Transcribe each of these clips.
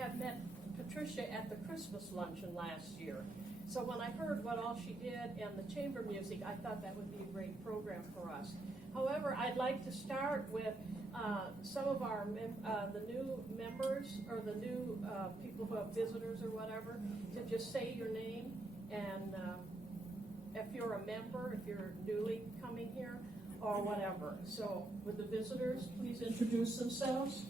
had met Patricia at the Christmas luncheon last year. So when I heard what all she did and the chamber music, I thought that would be a great program for us. However, I'd like to start with some of our the new members or the new people who have visitors or whatever to just say your name and if you're a member, if you're newly coming here or whatever. So would the visitors please introduce themselves?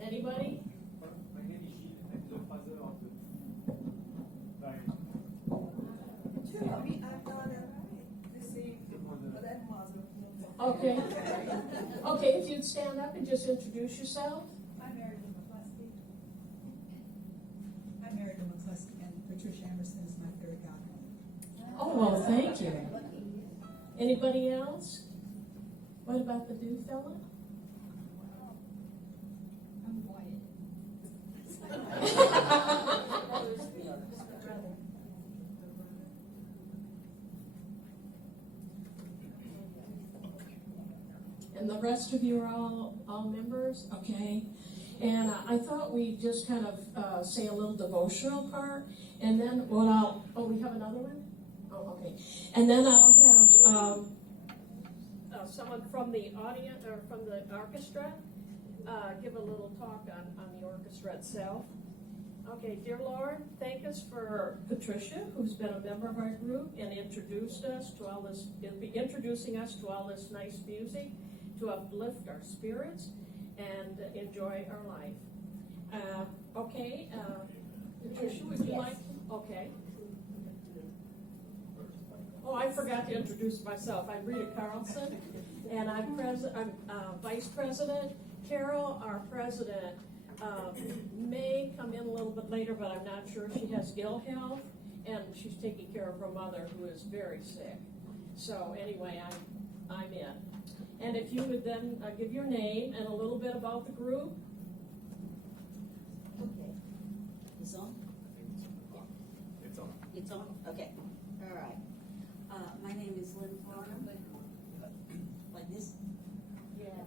Anybody? My name is Gilles. I'm the father of the Barry. Okay. Okay, if you'd stand up and just introduce yourself. I'm Meredith McCluskey. I'm Meredith McCluskey, and Patricia Emerson is my third godmother. Oh, well, thank you. Anybody else? What about the new fella? I'm Wyatt. And the rest of you are all members? Okay. And I thought we'd just kind of say a little devotional part, and then what we have another one? Oh, okay. And then I'll have someone from the audience, or from the orchestra, give a little talk on the orchestra itself. Okay, dear Lord, thank us for Patricia, who's been a member of our group and introducing us to all this nice music to uplift our spirits and enjoy our life. Okay, Patricia, would you like to? Okay. Oh, I forgot to introduce myself. I'm Rita Carlson, and I'm Vice President. Carol, our President, may come in a little bit later, but I'm not sure. She has ill health, and she's taking care of her mother, who is very sick. So anyway, I'm in. And if you would then give your name and a little bit about the group. Okay. It's on? It's on. It's on? Okay. All right. My name is Lynn Farnham. Like this? Yeah.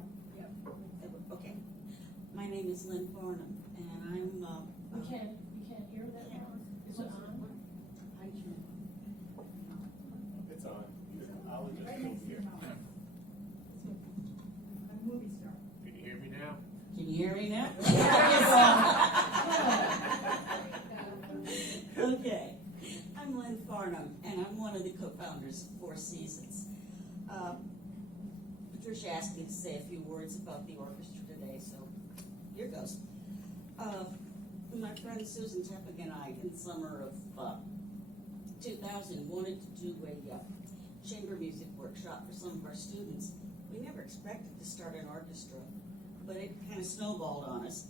Okay. My name is Lynn Farnham, and I'm. You can't hear that now? Is it on? I can. It's on. I'll just go here. I'm a movie star. Can you hear me now? Can you hear me now? Okay. I'm Lynn Farnham, and I'm one of the co-founders of Four Seasons. Patricia asked me to say a few words about the orchestra today, so here goes. My friend Susan Teppig and I, in the summer of 2000, wanted to do a chamber music workshop for some of our students. We never expected to start an orchestra, but it kind of snowballed on us.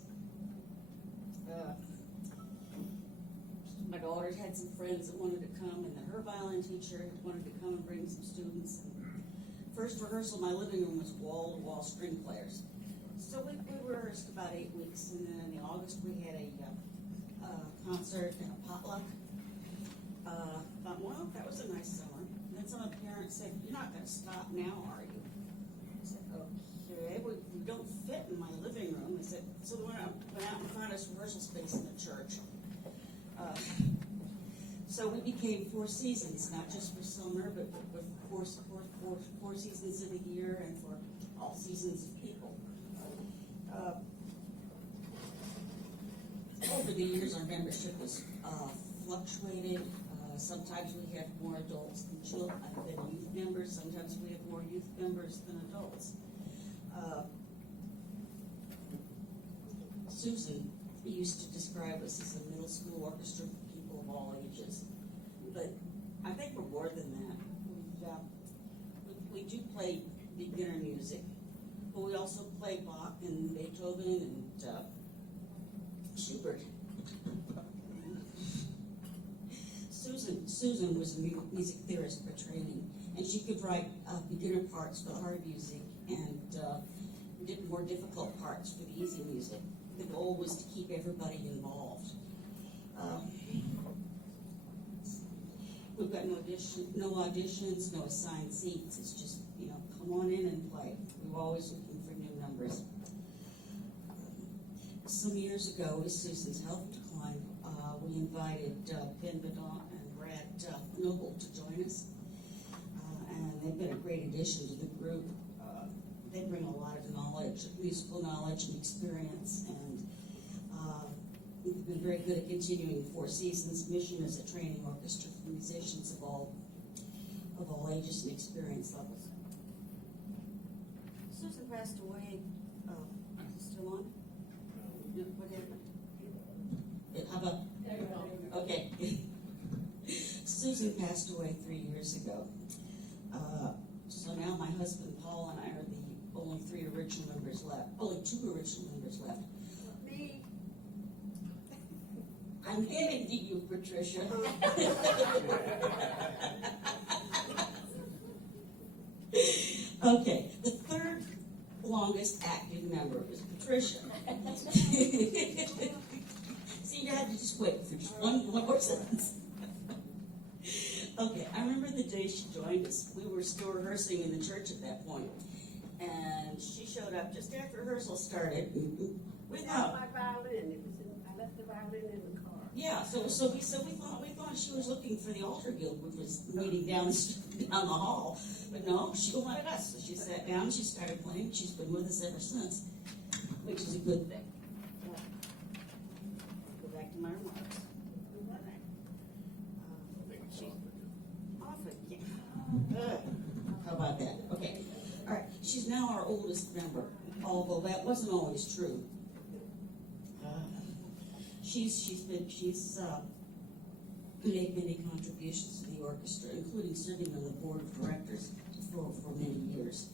My daughter had some friends that wanted to come, and then her violin teacher wanted to come and bring some students. First rehearsal, my living room was wall-to-wall string players. So we rehearsed about 8 weeks, and then in August we had a concert and a potluck. Thought, well, that was a nice summer. And then some of the parents said, "You're not going to stop now, are you?" I said, "Okay, we don't fit in my living room." I said, so we went out and found us rehearsal space in the church. So we became Four Seasons, not just for summer, but with four seasons in a year and for all seasons of people. Over the years, our membership has fluctuated. Sometimes we have more adults than youth members. Sometimes we have more youth members than adults. Susan used to describe us as a middle school orchestra for people of all ages, but I think we're more than that. We do play beginner music, but we also play Bach and Beethoven and Schubert. Susan was a music theorist by training, and she could write beginner parts for hard music and more difficult parts for the easy music. The goal was to keep everybody involved. We've got no auditions, no assigned seats. It's just, come on in and play. We're always looking for new numbers. Some years ago, with Susan's health decline, we invited Ben Bedant and Brad Noble to join us. And they've been a great addition to the group. They bring a lot of knowledge, musical knowledge and experience, and they've been very good at continuing the Four Seasons mission as a training orchestra for musicians of all ages and experience levels. Susan passed away, is it still on? No, what happened? How about? There you go. Okay. Susan passed away 3 years ago. So now my husband Paul and I are the only 3 original members left. Only 2 original members left. Me. I'm getting to you, Patricia. Okay, the 3rd longest active member is Patricia. See, you had to just wait for just one more sentence. Okay, I remember the day she joined us. We were still rehearsing in the church at that point, and she showed up just after rehearsal started. We thought, My violin. I left the violin in the car. yeah. So we thought she was looking for the altar guild, which was meeting down the hall, but no, she wanted us. So she sat down, she started playing. She's been with us ever since, which is a good thing. Go back to my remarks. Often, yeah. How about that? Okay. All right. She's now our oldest member, although that wasn't always true. She's made many contributions to the orchestra, including serving on the board of directors for many years.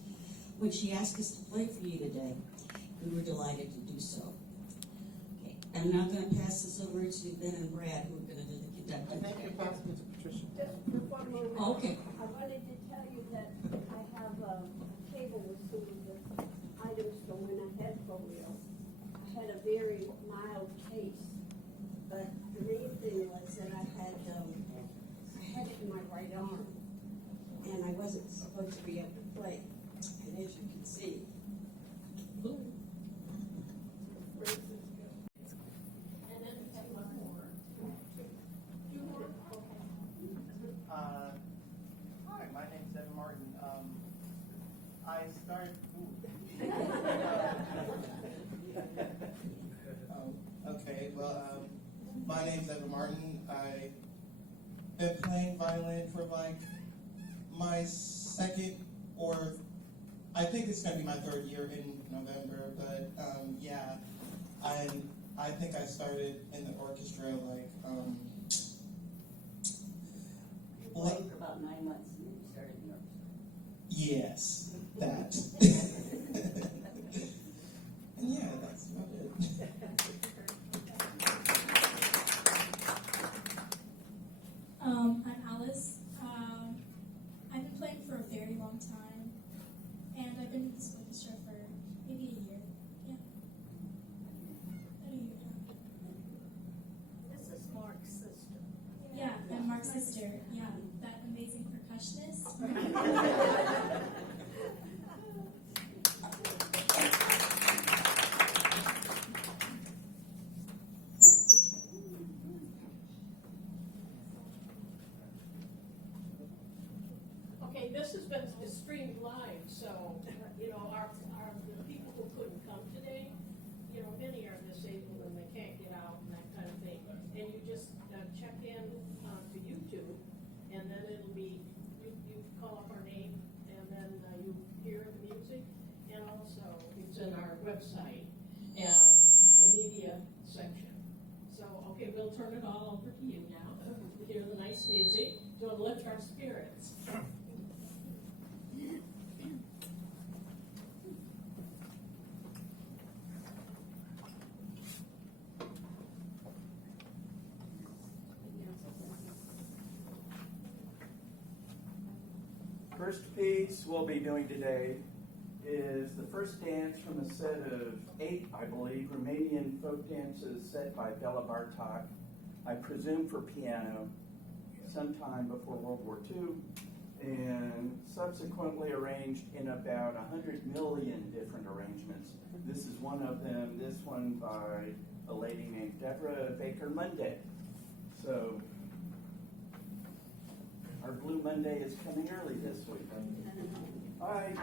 When she asked us to play for you today, we were delighted to do so. Okay. I'm now going to pass this over to Ben and Brad, who are going to do the conducting. I think you passed it to Patricia. Just one moment. Okay. I wanted to tell you that I have a table with some of the items from when I had polio. I had a very mild case, but the main thing was that I had it in my right arm, and I wasn't supposed to be able to play. And as you can see, And then we have one more. 2 more? Okay. Hi, my name's Evan Martin. I started. Okay, well, my name's Evan Martin. I've been playing violin for like my 2nd, or I think it's going to be my 3rd year in November, but yeah, I think I started in the orchestra like You played for about 9 months, and then you started the orchestra. yes, that. And yeah, that's about it. I'm Alice. I've been playing for a very long time, and I've been in this orchestra for maybe a year. Yeah. About a year now. this is Mark's sister. Yeah, I'm Mark's sister. Yeah, that amazing percussionist. Okay, this has been streamed live, so, the people who couldn't come today, many are disabled and they can't get out and that kind of thing. And you just check in to YouTube, and then it'll be, you call up our name, and then you hear the music, and also it's in our website, and the media section. So, okay, we'll turn it all over to you now. Hear the nice music, to lift our spirits. First piece we'll be doing today is the first dance from a set of 8, I believe, Romanian folk dances set by Bela Bartok, I presume for piano, sometime before World War II. and subsequently arranged in about 100 million different arrangements. This is one of them, this one by a lady named Deborah Baker Monday. So our Blue Monday is coming early this week. Bye.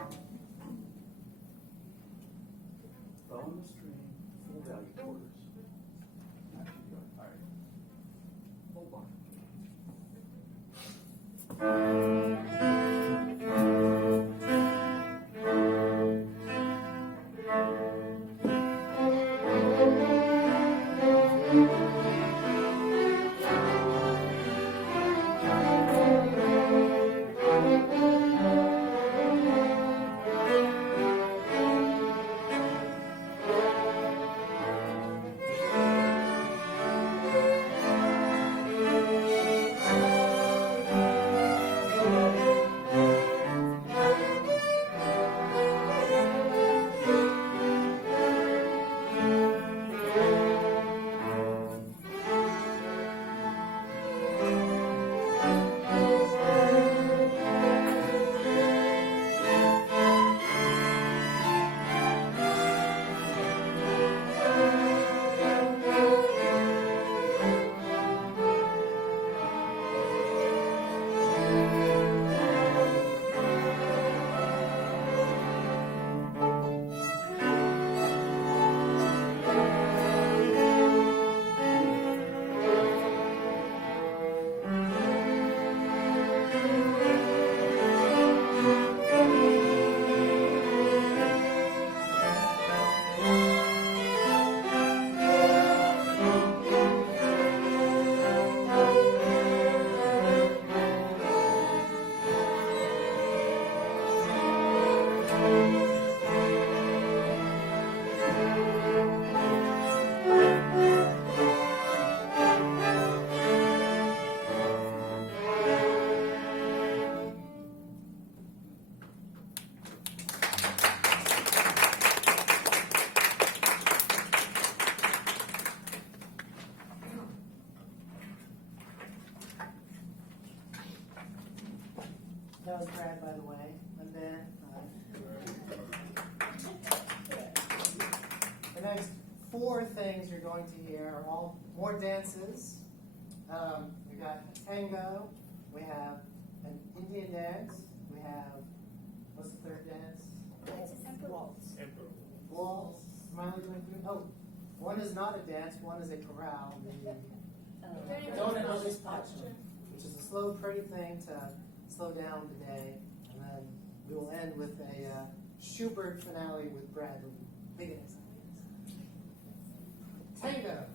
Bone string, full value quarters. All right. Hold on. That was Brad, by the way, and then the next four things you're going to hear are all more dances. We got a tango, we have an Indian dance, we have, what's the third dance? Waltz. Waltz. Smiley doing through. Oh, one is not a dance, one is a chorale. Donut Brothers Pacha, which is a slow, pretty thing to slow down the day, and then we will end with a Schubert finale with Brad. Big and exciting. Tango.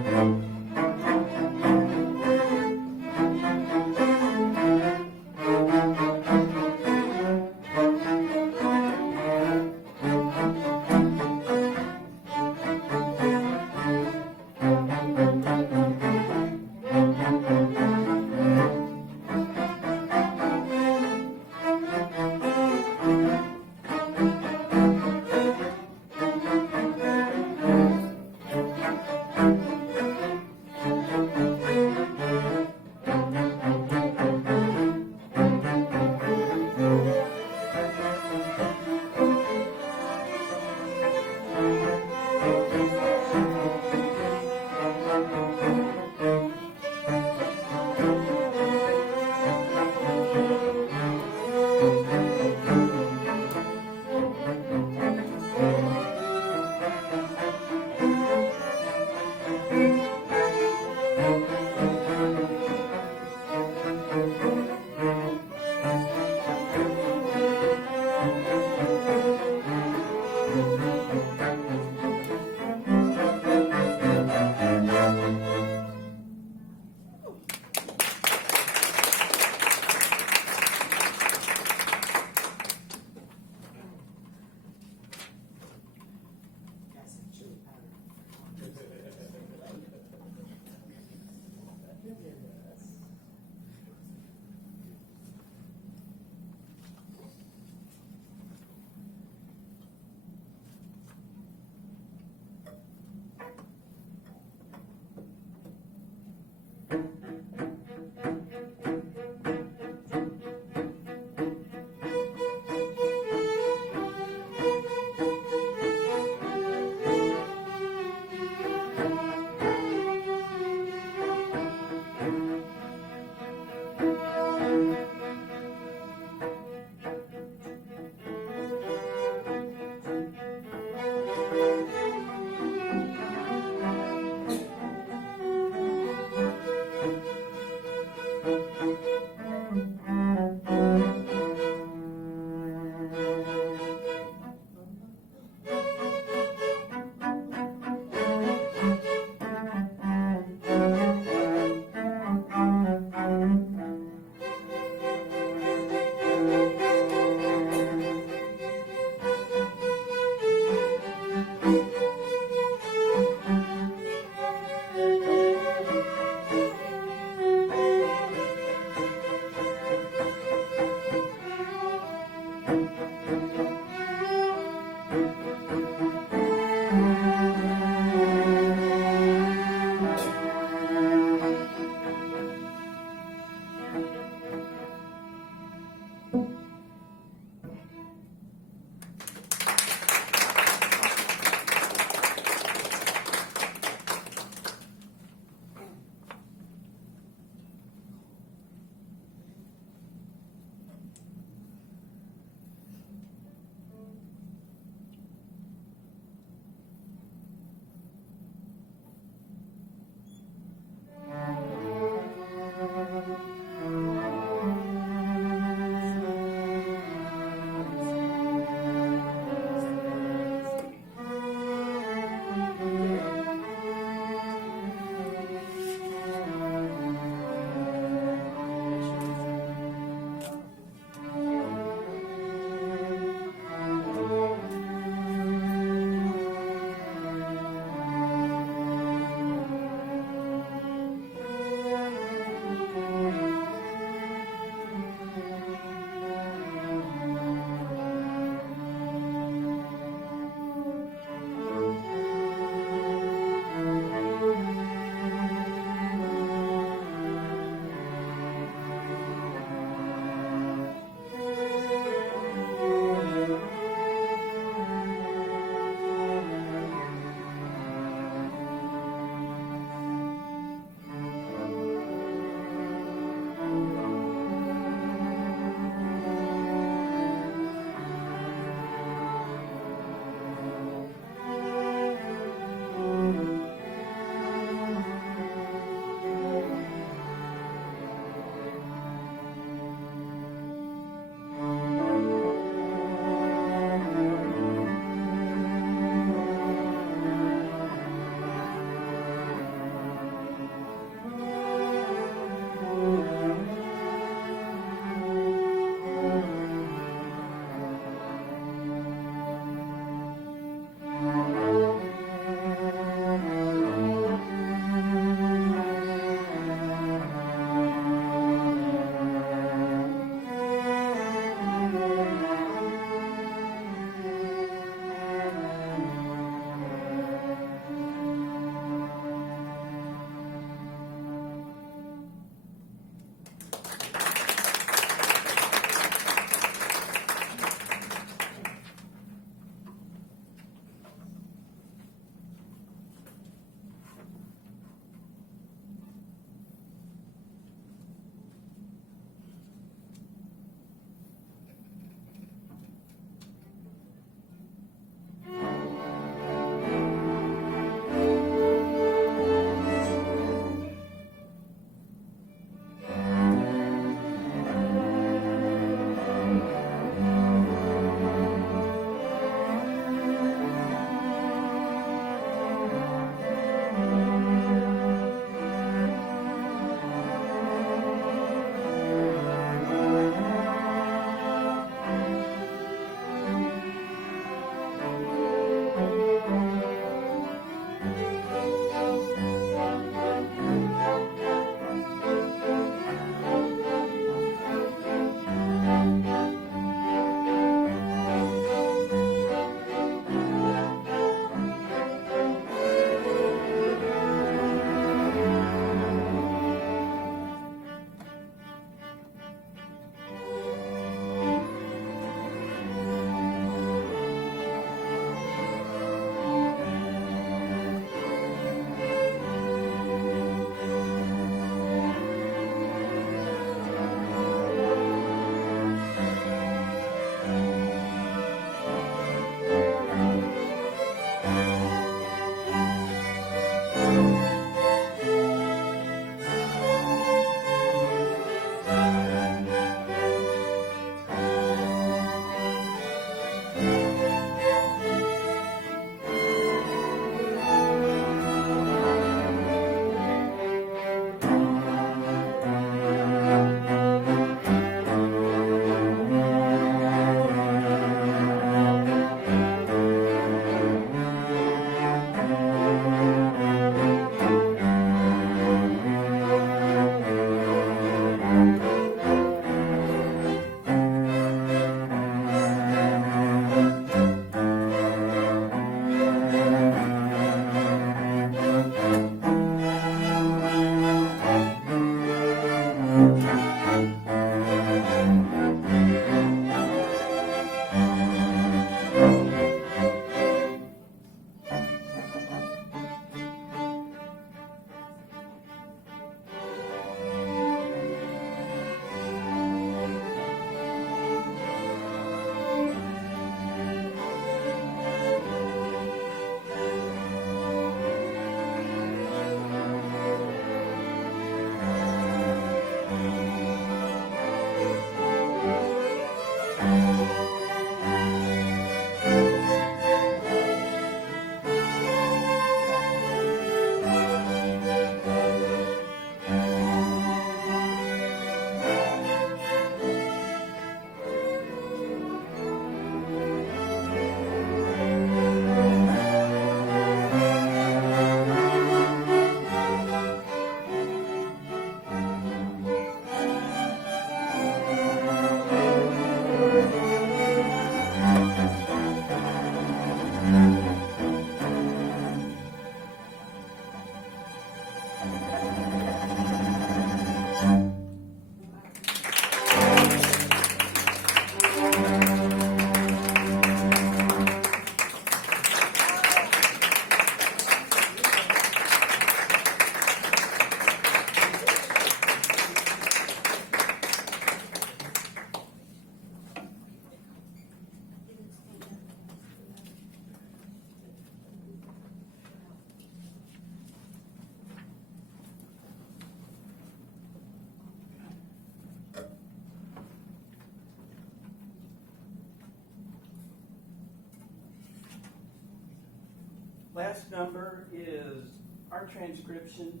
Last number is our transcription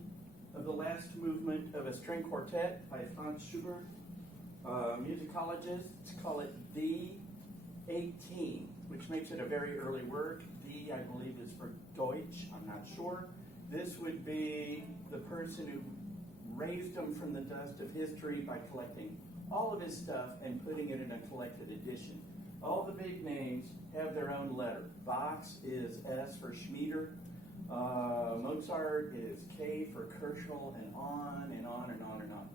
of the last movement of a string quartet by Franz Schubert. Musicologists call it D18, which makes it a very early work. D, I believe, is for Deutsch. I'm not sure. This would be the person who raised him from the dust of history by collecting all of his stuff and putting it in a collected edition. All the big names have their own letter. Bach's is S for Schmieder. Mozart is K for Kirschel, and on and on and on and on.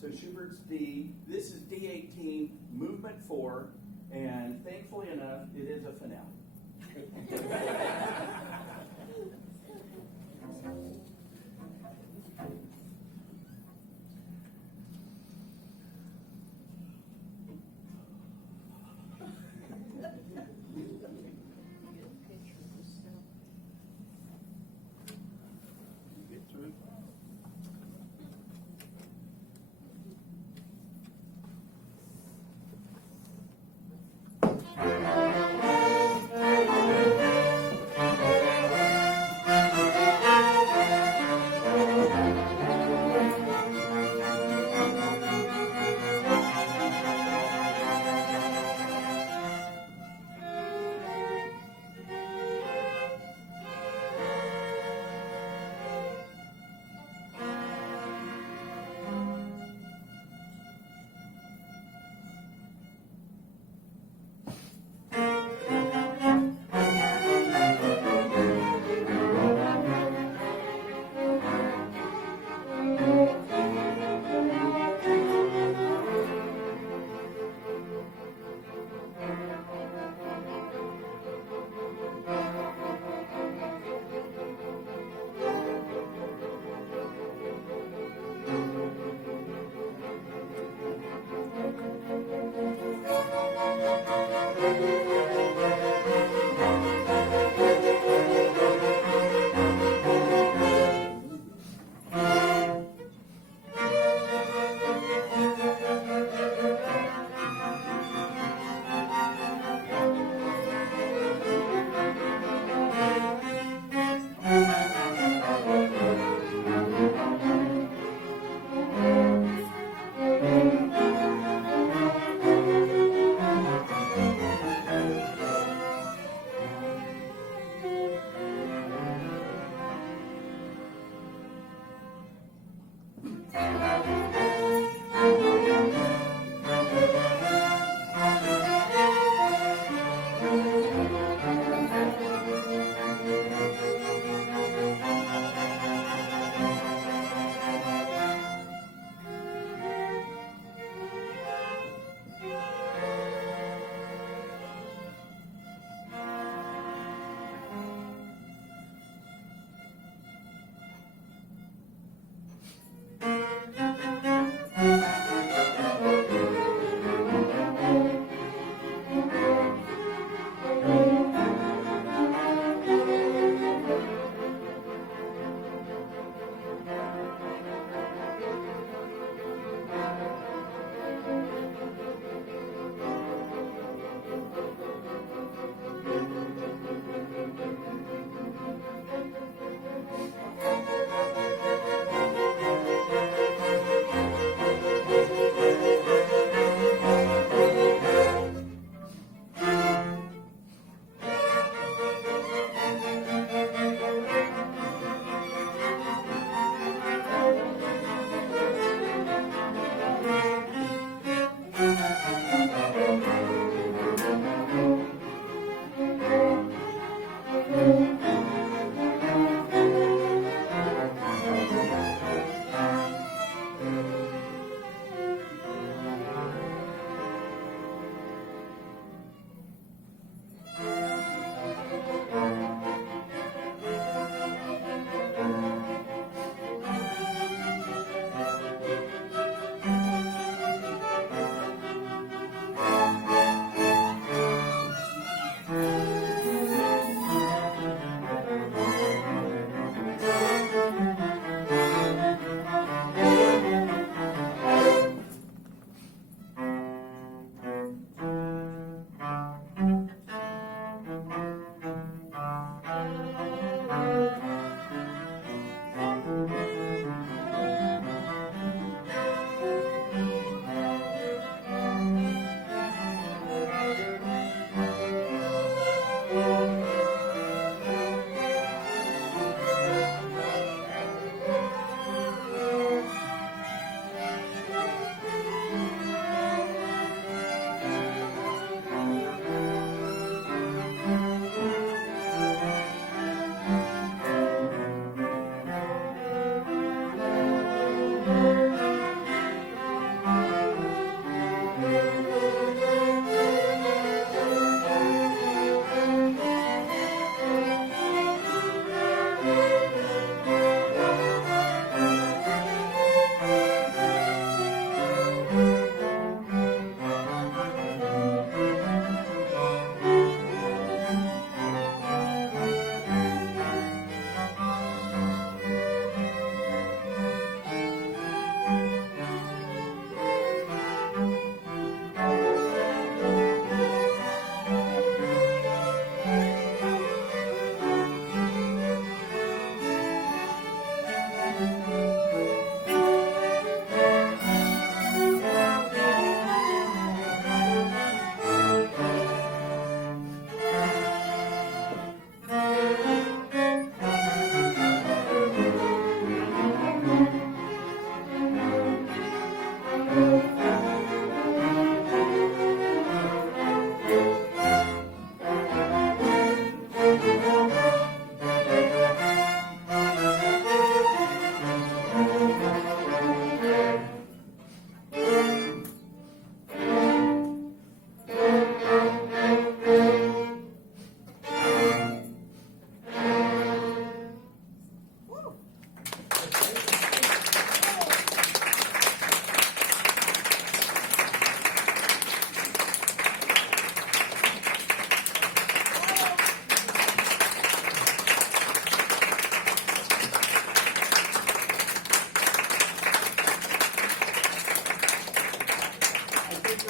So Schubert's D. This is D18, movement 4, and thankfully enough, it is a finale.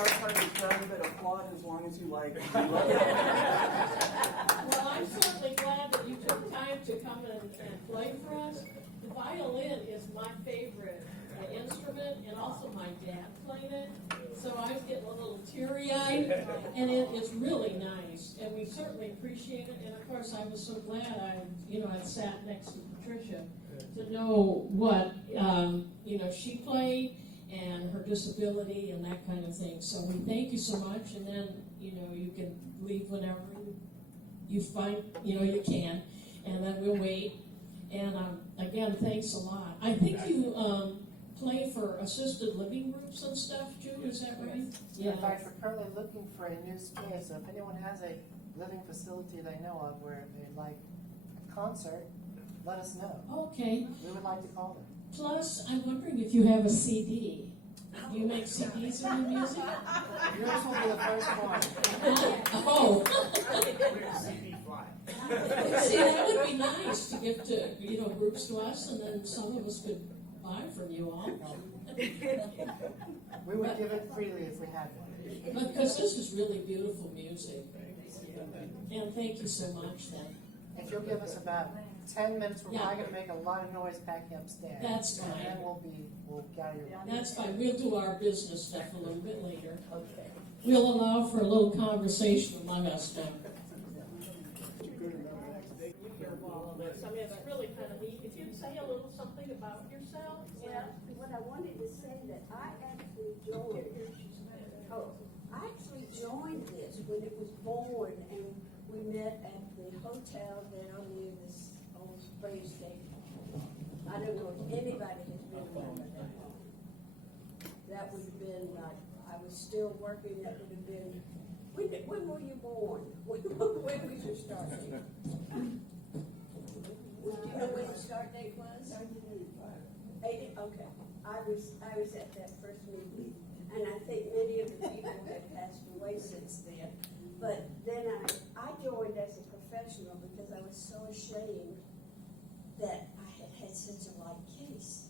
our part is done, but applaud as long as you like. Well, I'm certainly glad that you took time to come and play for us. The violin is my favorite instrument, and also my dad played it. So I was getting a little teary-eyed, and it's really nice, and we certainly appreciate it. And of course, I was so glad I sat next to Patricia to know what she played and her disability and that kind of thing. So we thank you so much, and then you can leave whenever you find you can, and then we'll wait. And again, thanks a lot. I think you play for assisted living groups and stuff too. Is that right? In fact, we're currently looking for a new space, so if anyone has a living facility they know of where they'd like a concert, let us know. Okay. We would like to call them. Plus, I'm wondering if you have a CD. Do you make CDs of your music? Yours will be the first one. Oh. See, that would be nice to give to groups to us, and then some of us could buy from you all. We would give it freely if we had one. Because this is really beautiful music. And thank you so much then. If you'll give us about 10 minutes, we're probably going to make a lot of noise packing upstairs. That's And fine. then we'll gather your. That's fine. We'll do our business stuff a little bit later. Okay. We'll allow for a little conversation among us now. I mean, it's really kind of neat. If you'd say a little something about yourself. Well, what I wanted to say that I actually joined this when it was born, and we met at the hotel down near this old spray station. I don't know if anybody has been around that long. That would have been like, I was still working, that would have been, when were you born? When was your start date? Do you know when the start date was? 80, okay. I was at that first meeting, and I think many of the people have passed away since then. But then I joined as a professional because I was so ashamed that I had such a light case.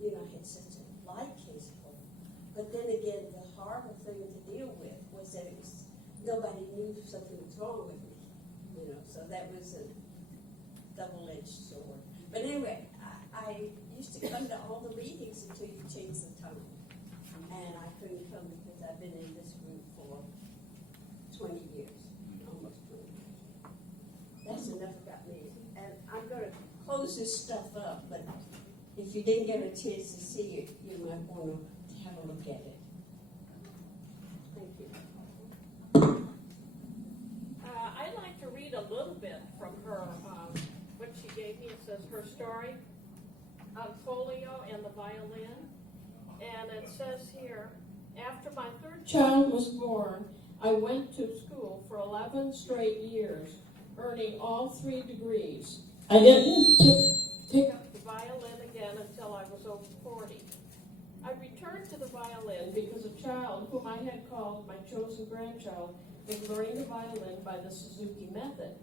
I had such a light case for me. But then again, the horrible thing to deal with was that nobody knew something was wrong with me. So that was a double-edged sword. But anyway, I used to come to all the meetings until you changed the time. And I couldn't come because I've been in this group for 20 years, almost 20 years. That's enough about me. And I'm going to close this stuff up, but if you didn't get a chance to see it, you might want to have a look at it. Thank you. I'd like to read a little bit from her, what she gave me. It says her story on polio and the violin. And it says here, after my third child was born, I went to school for 11 straight years, earning all 3 degrees. I didn't pick up the violin again until I was over 40. I returned to the violin because a child whom I had called my chosen grandchild was learning the violin by the Suzuki method,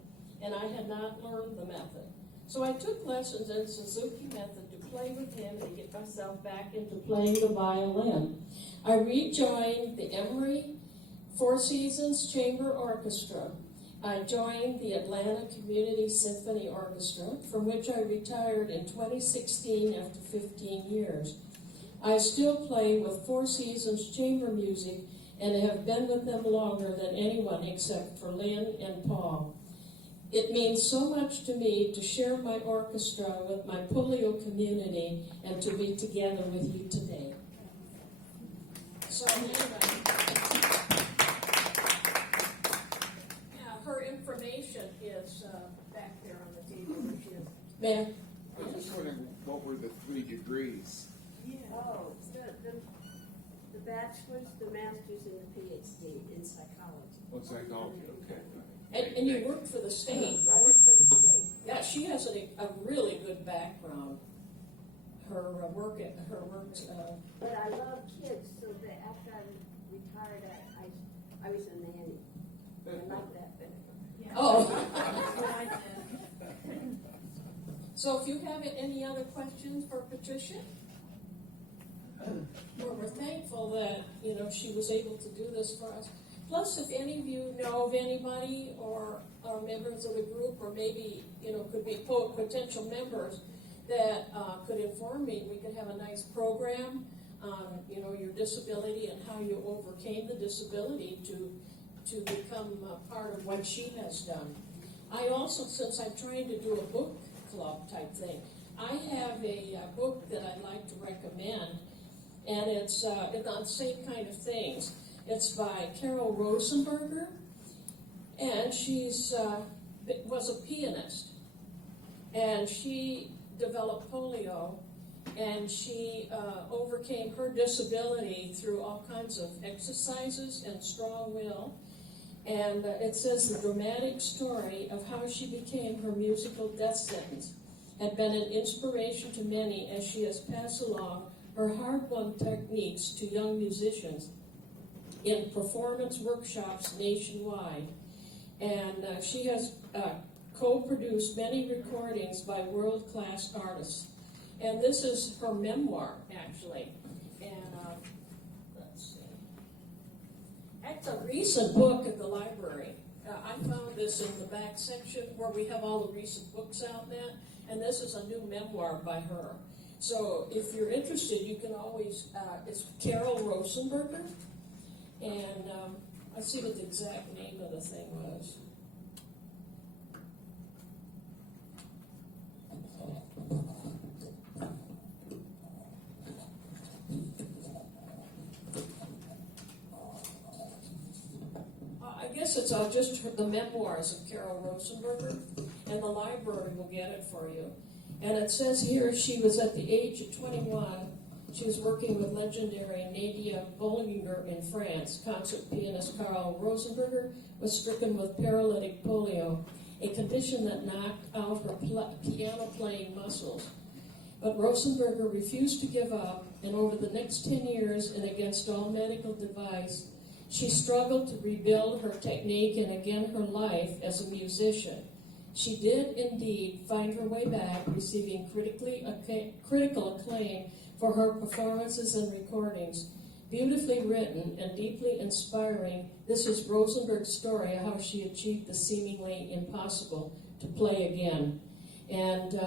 and I had not learned the method. So I took lessons in Suzuki method to play with him and get myself back into playing the violin. I rejoined the Emory Four Seasons Chamber Orchestra. I joined the Atlanta Community Symphony Orchestra, from which I retired in 2016 after 15 years. I still play with Four Seasons Chamber Music and have been with them longer than anyone except for Lynn and Paul. It means so much to me to share my orchestra with my polio community and to be together with you today. So anyway, her information is back there on the table. Ma'am? I was just wondering, what were the 3 degrees? Oh, the bachelor's, the master's, and the PhD in psychology. What's psychology? Okay. And you work for the state, I right? work for the state. Yeah, she has a really good background. Her work. But I love kids, so that after I retired, I was a nanny. I like that better. Oh. So if you have any other questions for Patricia? we're thankful that, she was able to do this for us. Plus, if any of you know of anybody or are members of the group, or maybe, could be potential members that could inform me, we could have a nice program on, your disability and how you overcame the disability to become a part of what she has done. I also, since I'm trying to do a book club type thing, I have a book that I'd like to recommend, and it's on the same kind of things. It's by Carol Rosenberger, and she's was a pianist, and she developed polio, and she overcame her disability through all kinds of exercises and strong will. And it says the dramatic story of how she became her musical death sentence had been an inspiration to many as she has passed along her hard-won techniques to young musicians in performance workshops nationwide. And she has co-produced many recordings by world-class artists. And this is her memoir, actually. And let's see. It's a recent book at the library. I found this in the back section where we have all the recent books out there. And this is a new memoir by her. So if you're interested, you can always, it's Carol Rosenberger. And let's see what the exact name of the thing was. I guess it's just the memoirs of Carol Rosenberger, and the library will get it for you. And it says here she was at the age of 21. She was working with legendary Nadia Boulanger in France. Concert pianist Carl Rosenberger was stricken with paralytic polio, a condition that knocked out her piano-playing muscles. But Rosenberger refused to give up, and over the next 10 years, and against all medical advice, she struggled to rebuild her technique and again her life as a musician. She did indeed find her way back, receiving critical acclaim for her performances and recordings. Beautifully written and deeply inspiring, this is Rosenberg's story of how she achieved the seemingly impossible, to play again. And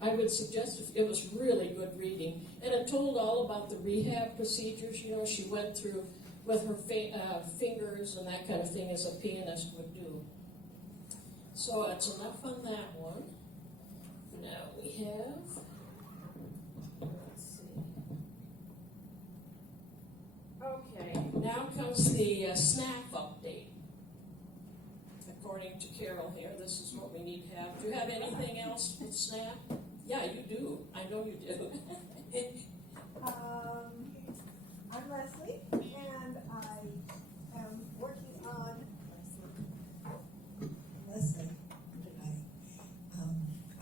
I would suggest it was really good reading. And it told all about the rehab procedures, she went through with her fingers and that kind of thing as a pianist would do. So that's enough on that one. Now we have, let's see. Okay, now comes the SNAP update. According to Carol here, this is what we need to have. Do you have anything else with SNAP? Yeah, you do. I know you do. I'm Leslie, and I am working on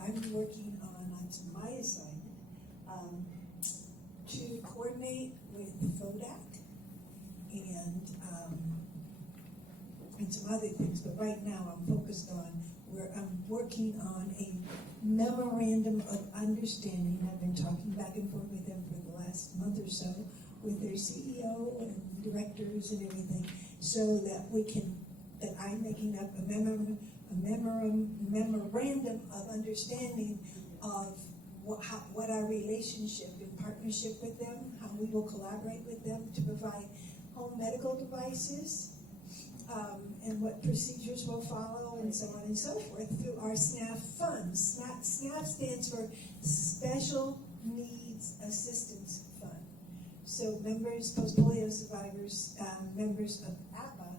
I'm working on my assignment to coordinate with FODAC and some other things, but right now I'm focused on where I'm working on a memorandum of understanding. I've been talking back and forth with them for the last month or so with their CEO and directors and everything, so that I'm making up a memorandum of understanding of what our relationship in partnership with them, how we will collaborate with them to provide home medical devices, and what procedures will follow, and so on and so forth through our SNAP funds. SNAP stands for Special Needs Assistance Fund. So members, post-polio survivors, members of APPA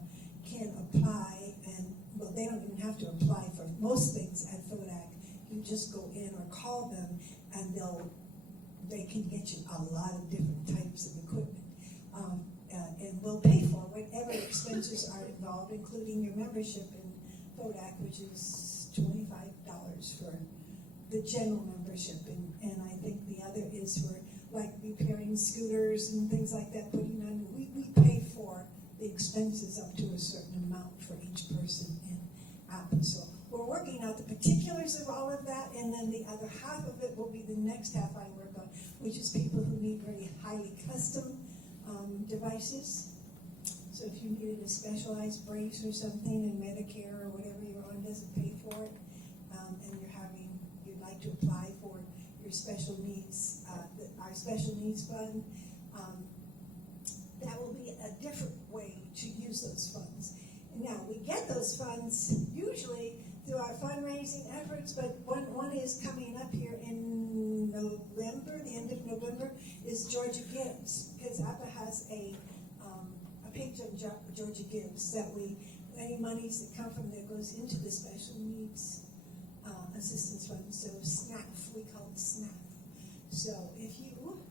can apply, and well, they don't even have to apply for most things at FODAC. You just go in or call them, and they can get you a lot of different types of equipment. And we'll pay for whatever expenses are involved, including your membership in FODAC, which is $25 for the general membership. And I think the other is for like repairing scooters and things like that, putting on, we pay for the expenses up to a certain amount for each person in APPA. So we're working out the particulars of all of that, and then the other half of it will be the next half I work on, which is people who need very highly custom devices. So if you needed a specialized brace or something, and Medicare or whatever you're on doesn't pay for it, and you'd like to apply for your special needs, our special needs fund, that will be a different way to use those funds. And now, we get those funds usually through our fundraising efforts, but one is coming up here in November, the end of November, is Georgia Gives, because APPA has a page on Georgia Gives that any monies that come from there goes into the special needs assistance fund. So SNAF, we call it SNAF. So if you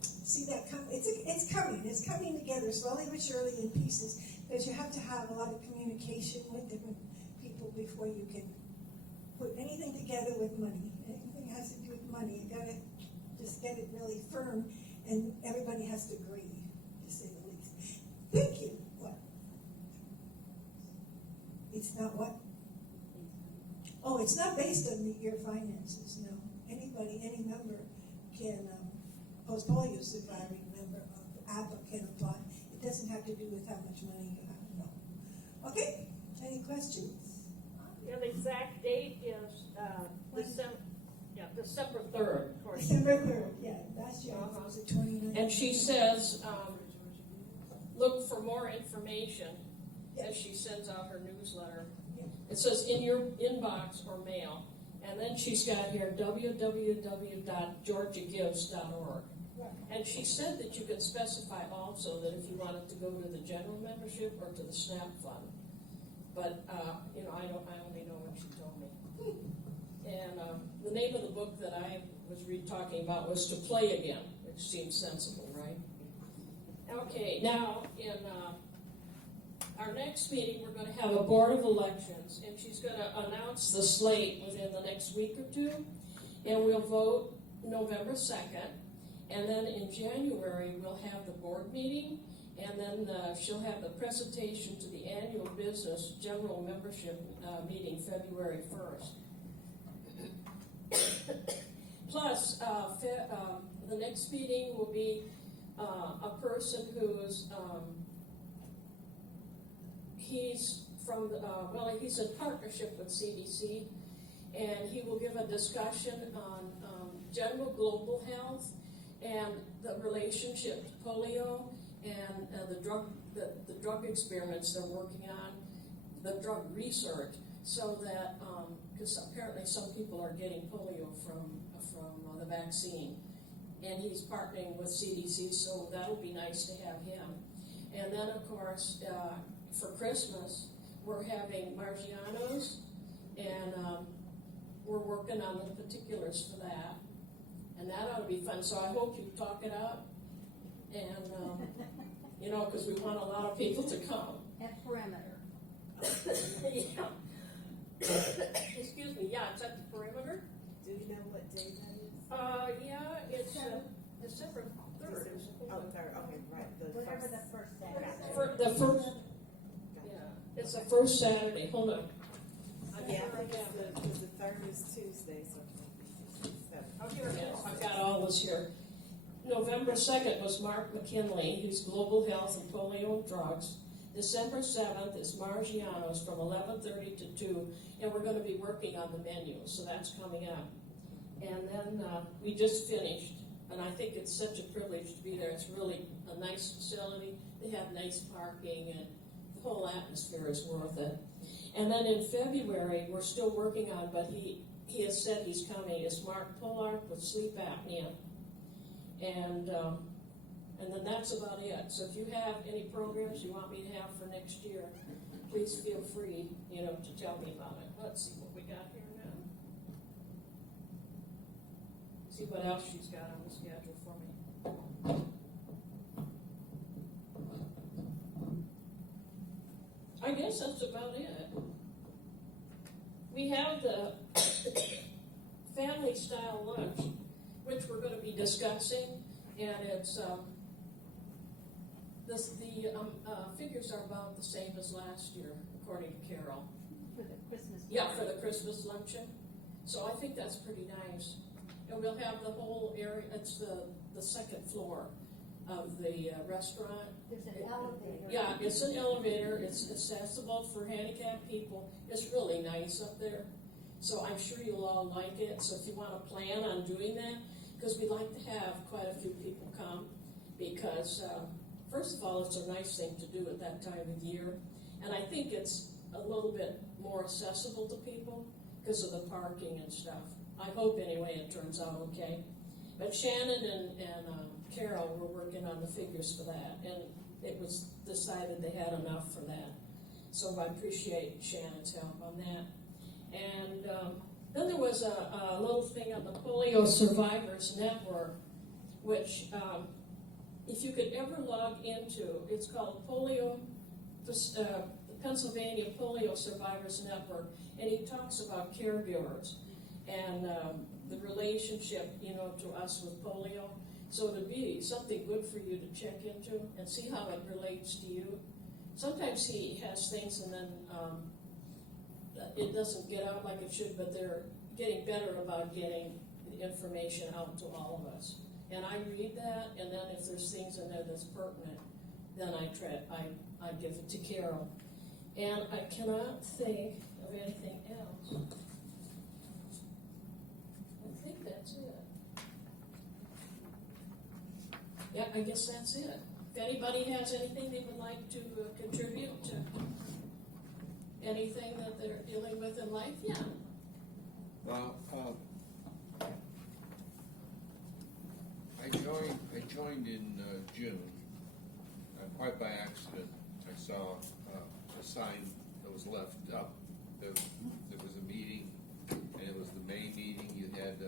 see that come, it's coming together slowly but surely in pieces, because you have to have a lot of communication with different people before you can put anything together with money. Anything has to do with money, you gotta just get it really firm, and everybody has to agree, to say the least. Thank you. What? It's not what? Oh, it's not based on your finances, no. Anybody, any member can, Post-Polio surviving member of APPA can apply. It doesn't have to do with how much money you have, no. Okay, any questions? Yeah, the exact date is December 3rd. December 3rd, yeah, last year it was the 29th. And she says, look for more information as she sends out her newsletter. It says in your inbox or mail. And then she's got here www.georgiagives.org. And she said that you could specify also that if you wanted to go to the general membership or to the SNAP fund. But, I only know what she told me. And the name of the book that I was talking about was To Play Again, which seems sensible, right? Okay, now in our next meeting, we're going to have a board of elections, and she's going to announce the slate within the next week or two, and we'll vote November 2nd, and then in January, we'll have the board meeting, and then she'll have the presentation to the annual business general membership meeting February 1st. Plus, the next meeting will be a person who's he's in partnership with CDC, and he will give a discussion on general global health and the relationship to polio and the drug experiments they're working on, the drug research, so that because apparently some people are getting polio from the vaccine, and he's partnering with CDC, so that'll be nice to have him. And then, of course, for Christmas, we're having Margianos, and we're working on the particulars for that. And that ought to be fun. So I hope you talk it up, and, because we want a lot of people to come. At Perimeter. Yeah. Excuse me, yeah, it's at the Perimeter. Do you know what day that is? Yeah, it's December 3rd. Oh, 3rd, okay, right. Whatever the first Saturday. The first, yeah, it's the first Saturday. Hold on. Yeah, I think it's the 3rd is Tuesday, so. Oh, here it is. I've got all this here. November 2nd was Mark McKinley, who's Global Health and Polio and Drugs. December 7th is Margianos from 11:30 to 2, and we're going to be working on the menu, so that's coming up. And then we just finished, and I think it's such a privilege to be there. It's really a nice facility. They have nice parking, and the whole atmosphere is worth it. And then in February, we're still working on, but he has said he's coming, is Mark Pollard with sleep apnea. And then that's about it. So if you have any programs you want me to have for next year, please feel free, to tell me about it. Let's see what we got here now. See what else she's got on the schedule for me. I guess that's about it. We have the family style lunch, which we're going to be discussing, and it's the figures are about the same as last year, according to Carol. For the Christmas. Yeah, for the Christmas luncheon. So I think that's pretty nice. and we'll have the whole area, it's the second floor of the restaurant. There's an elevator. Yeah, it's an elevator, it's accessible for handicapped people, it's really nice up there. So I'm sure you'll all like it, so if you wanna plan on doing that, because we'd like to have quite a few people come, because, first of all, it's a nice thing to do at that time of year, and I think it's a little bit more accessible to people because of the parking and stuff. I hope anyway it turns out okay. But Shannon and Carol were working on the figures for that, and it was decided they had enough for that. So I appreciate Shannon's help on that. And then there was a little thing on the Polio Survivors Network, which if you could ever log into, it's called the Pennsylvania Polio Survivors Network, and he talks about caregivers and the relationship, to us with polio. So it'd be something good for you to check into and see how it relates to you. Sometimes he has things and then it doesn't get out like it should, but they're getting better about getting the information out to all of us. And I read that, and then if there's things in there that's pertinent, then I give it to Carol. And I cannot think of anything else. I think that's it. Yeah, I guess that's it. If anybody has anything they would like to contribute to anything that they're dealing with in life, yeah. Well, I joined in June. Quite by accident, I saw a sign that was left up. There was a meeting, and it was the May meeting. You had,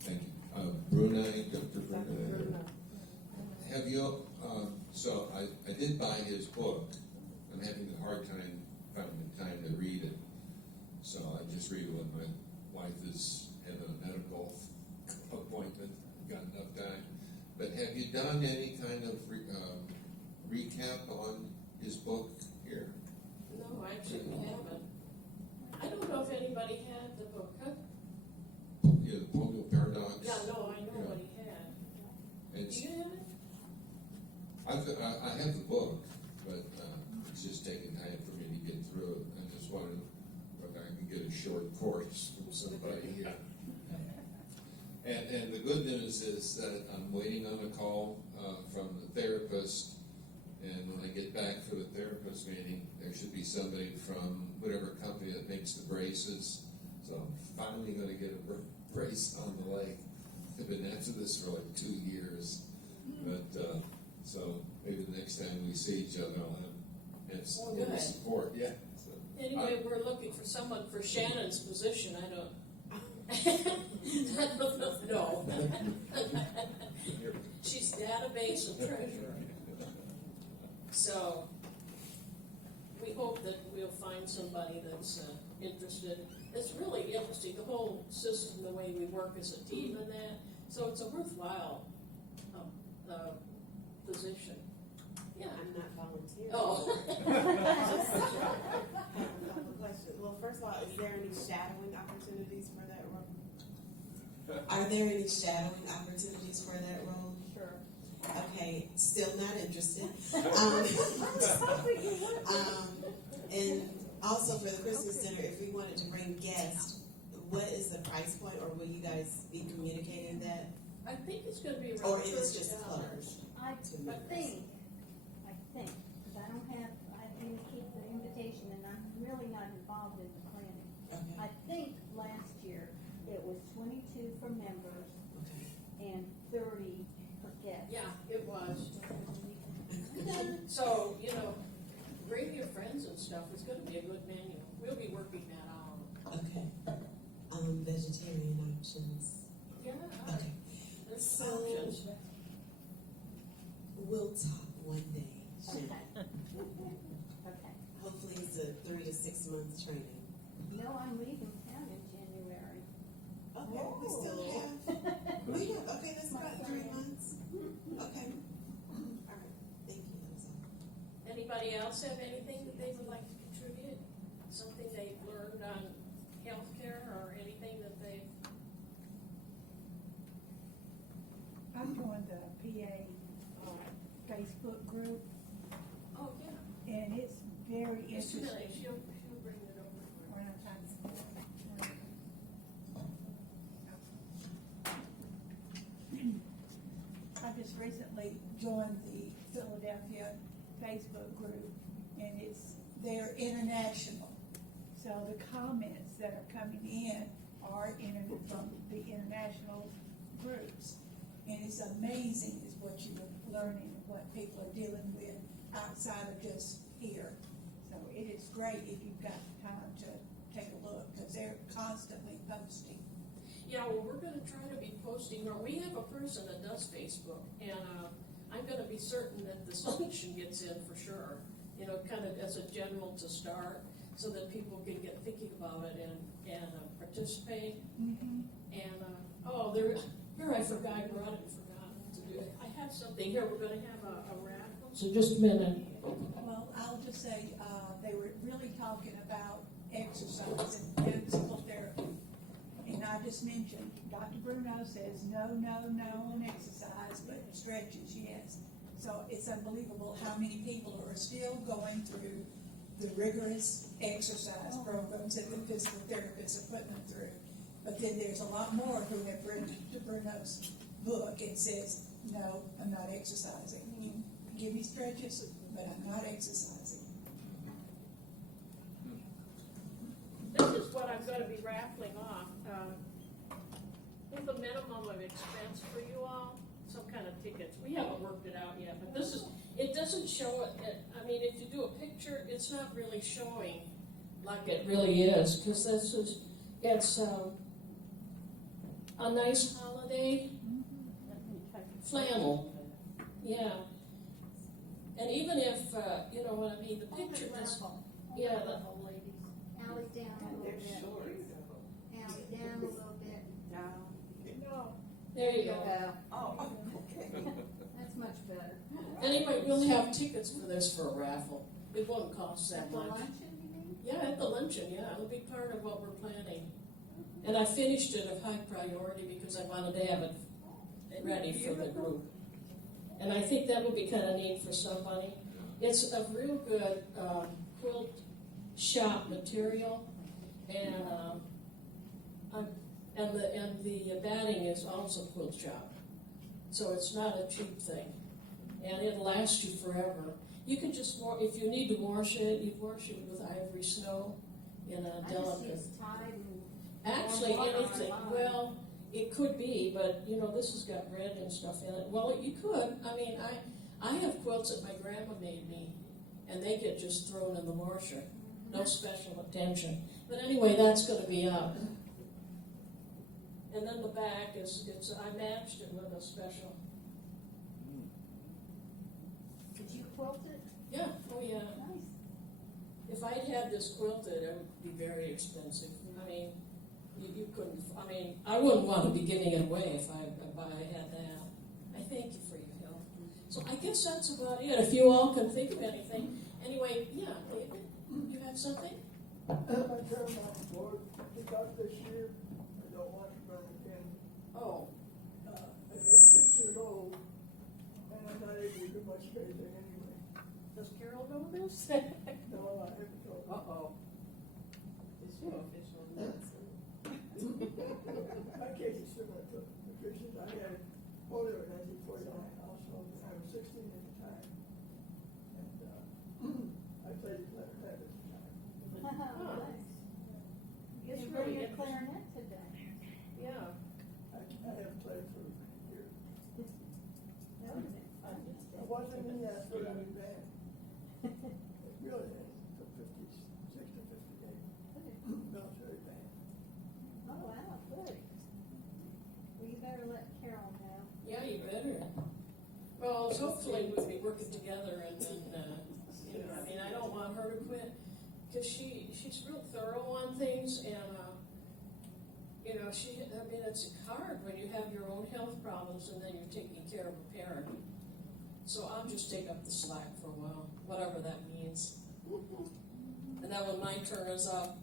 thank you, Brunei, Dr. Brunei. Have you, so I did buy his book. I'm having a hard time finding time to read it. So I just read it when my wife is having a medical appointment, got enough time. But have you done any kind of recap on his book here? No, actually we haven't. I don't know if anybody had the book. Huh? Yeah, the Polio Paradox. Yeah, no, I know what he had. It's, Do you have it? I have the book, but it's just taking time for me to get through it. I just wondered whether I can get a short course from somebody here. And the good news is that I'm waiting on a call from the therapist, and when I get back for the therapist meeting, there should be somebody from whatever company that makes the braces. So I'm finally going to get a brace on the leg. I've been after this for like 2 years, but so maybe the next time we see each other, I'll have some good. support. Yeah. So, Anyway, we're looking for someone for Shannon's position. I don't. No. She's database and treasurer. So we hope that we'll find somebody that's interested. It's really interesting, the whole system, the way we work as a team and that. So it's a worthwhile position. Yeah. I'm not volunteering. Oh. Question. Well, first of all, is there any shadowing opportunities for that role? Are there any shadowing opportunities for that role? Sure. Okay, still not interested. And also for the Christmas dinner, if we wanted to bring guests, what is the price point, or will you guys be communicating that? I think it's going to be around Or is it just $30. closed? I to members? think, because I don't have, I didn't keep the invitation, and I'm really not involved in the planning. Okay, I think last year it was 22 for members okay. and 30 for guests. Yeah, it was. So, bring your friends and stuff. It's going to be a good menu. We'll be working that out. Okay. Vegetarian options. Yeah, Okay. there's So- options. We'll talk one day. Shannon. Okay. Okay. Hopefully it's a 3 to 6 month training. No, I'm leaving town in January. Okay, we still have, okay, that's about 3 months. Okay. All right, thank you, that's all. Anybody else have anything that they would like to contribute? Something they've learned on healthcare or anything that they've group, Oh, yeah. and it's very Just a interesting. minute, she'll bring it over. When I'm trying to- I just recently joined the Philadelphia Facebook group, and they're international. So the comments that are coming in are from the international groups. And it's amazing is what you're learning and what people are dealing with outside of just here. So it is great if you've got time to take a look, because they're constantly posting. Yeah, well, we're gonna try to be posting, or we have a person that does Facebook, and, I'm gonna be certain that the solution gets in for sure. You know, kind of as a general to start, so that people can get thinking about it and participate. Mm-hmm. And, here I forgot, I brought it, forgot to do it. I have something here, we're gonna have a raffle. So just a minute. Well, I'll just say, they were really talking about exercise and physical therapy. And I just mentioned, Dr. Bruno says, no on exercise, but stretches, yes. So it's unbelievable how many people are still going through the rigorous exercise programs that the physical therapists are putting them through. But then there's a lot more who have read Dr. Bruno's book and says, no, I'm not exercising. You give me stretches, but I'm not exercising. This is what I'm gonna be raffling off, with a minimum of expense for you all, some kind of tickets. We haven't worked it out yet, but it doesn't show it, I mean, if you do a picture, it's not really showing like it really is, because it's a nice holiday flannel, yeah. And even if, you know what I mean, the picture is, yeah, Alley down a little bit. Alley down a little bit. there you go. Oh, okay. That's much better. Anyway, we'll have tickets for this for a raffle. It won't cost that At the much. luncheon, you mean? Yeah, at the luncheon, yeah, it'll be part of what we're planning. And I finished it of high priority because I wanted to have it ready for the group. And I think that would be kind of neat for somebody. It's a real good quilt shop material, and the batting is also quilt shop. So it's not a cheap thing, and it'll last you forever. You can just if you need to wash it, you wash it with ivory snow in a I just see delicate. it's tied and. Actually, Or water on anything. line. Well, it could be, but you know, this has got red and stuff in it. Well, you could. I mean, I have quilts that my grandma made me, and they get just thrown in the washer. No special attention. But anyway, that's going to be up. And then the back I matched it with a special. Did you quilt it? Yeah. Oh yeah. Nice. If I'd had this quilted, it would be very expensive. I mean, you couldn't. I mean, I wouldn't want to be giving it away if I had that. I thank you for your help. So I guess that's about it. If you all can think of anything. Anyway, yeah, David, you have something? I turned my board because this year I don't want to burn again. Oh, I'm 86 years old and I'm not able to do much anything anyway. does Carol know this? No, I haven't told her. Uh-oh. Is she official announcement? My case is similar to Patricia's. I had polio in 1949 also. I was 16 at the time. And I played the clarinet at the time. Nice. Guess It's you're really really a interesting. clarinet today. Yeah. I haven't played for years. That would have been fun. I wasn't in that Philadelphia band. It really is. From 56 to 58. Military band. Oh, wow, good. Well, you better let Carol know. Yeah, you better. Well, hopefully we'll be working together and then, you know, I mean, I don't want her to quit because she's real thorough on things and, you know, I mean, it's hard when you have your own health problems and then you're taking care of a parent. So I'll just take up the slack for a while, whatever that means. And then when my turn is up,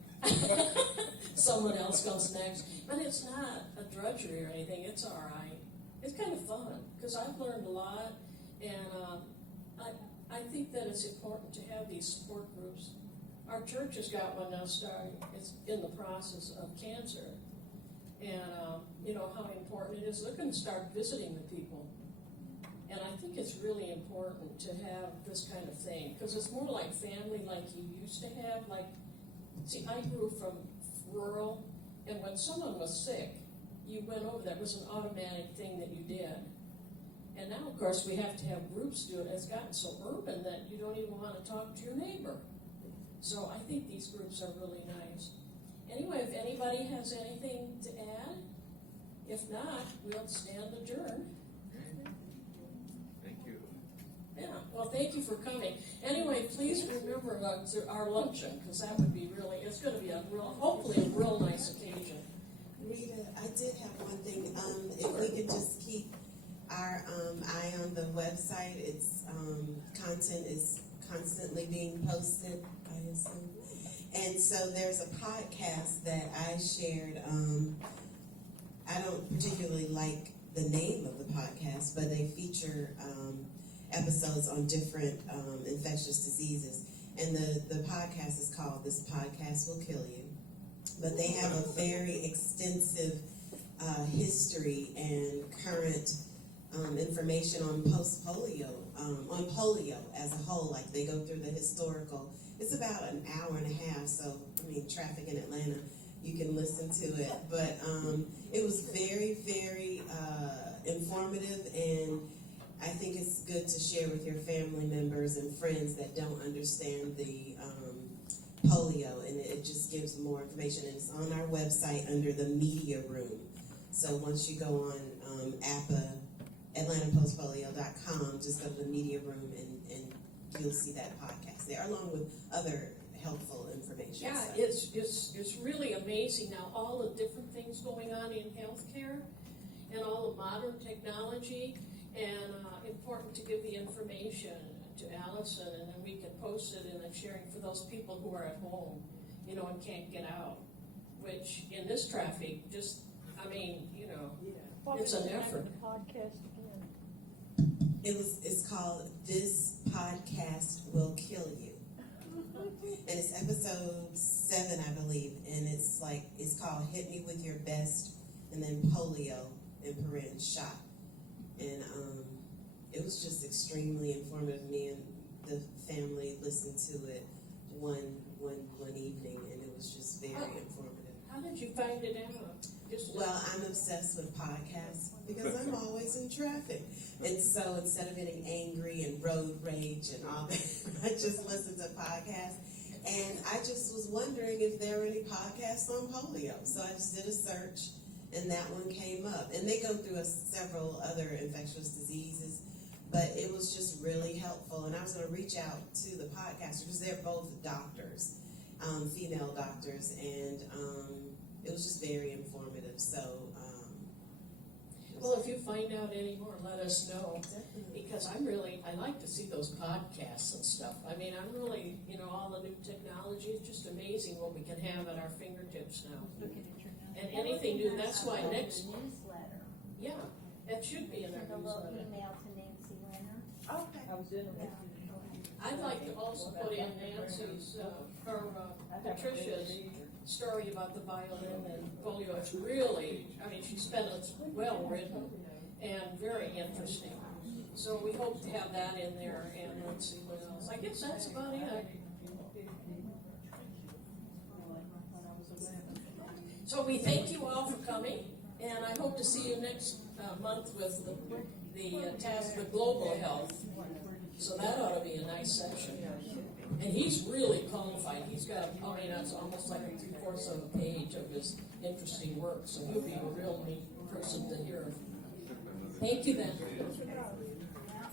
someone else comes next. But it's not a drudgery or anything. It's all right. It's kind of fun because I've learned a lot, and think that it's important to have these support groups. Our church has got one now starting, it's in the process of cancer. And, you know, how important it is. They're going to start visiting the people. And I think it's really important to have this kind of thing, because it's more like family like you used to have. Like, see, I grew from rural, and when someone was sick, you went over there. It was an automatic thing that you did. And now, of course, we have to have groups do it. It's gotten so urban that you don't even want to talk to your neighbor. So I think these groups are really nice. Anyway, if anybody has anything to add, if not, we'll stand adjourned. Thank you. Yeah, well, thank you for coming. Anyway, please remember our luncheon, because that would be really, it's going to be hopefully a real nice occasion. Rita, I did have one thing. If we could just keep our eye on the website, its content is constantly being posted, I assume. And so there's a podcast that I shared. I don't particularly like the name of the podcast, but they feature episodes on different infectious diseases. And the podcast is called This Podcast Will Kill You. But they have a very extensive history and current information on post-polio, on polio as a whole. Like, they go through the historical. It's about an hour and a half, so, I mean, traffic in Atlanta, you can listen to it. But it was very, very informative, and I think it's good to share with your family members and friends that don't understand the polio, and it just gives more information. And it's on our website under the media room. So once you go on APPA, AtlantaPostPolio.com, just go to the media room and you'll see that podcast there, along with other helpful information. Yeah, so. it's really amazing now, all the different things going on in healthcare and all the modern technology, and important to give the information to Allison, and then we can post it and then sharing for those people who are at home, you know, and can't get out, which in this traffic, just, I mean, you know, it's an effort. It's called This Podcast Will Kill You. And it's episode 7, I believe, and it's called Hit Me With Your Best, and then polio, in parentheses, shot. And it was just extremely informative. Me and the family listened to it one evening, and it was just very informative. How did you find it out? Well, I'm obsessed with podcasts because I'm always in traffic. And so instead of getting angry and road rage and all that, I just listen to podcasts. And I just was wondering if there were any podcasts on polio. So I just did a search, and that one came up. And they go through several other infectious diseases, but it was just really helpful. And I was going to reach out to the podcasters because they're both doctors, female doctors, and it was just very informative. So, well, if you find out any more, let us know. Because I like to see those podcasts and stuff. I mean, I'm really, you know, all the new technology, it's just amazing what we can have at our fingertips now. And anything new, that's why next, newsletter. yeah, that should be in our Send a little newsletter. email to Nancy Winter. Okay. I was interested. I'd like to also put in Nancy's, Patricia's story about the violin and polio. It's really, I mean, it's well written and very interesting. So we hope to have that in there, and let's see what else. I guess that's about it. So we thank you all for coming, and I hope to see you next month with the task with global health. So that ought to be a nice session. And he's really qualified. He's got, I mean, that's almost like a 3/4 of a page of his interesting work. So he'll be a real neat person to hear. Thank you then.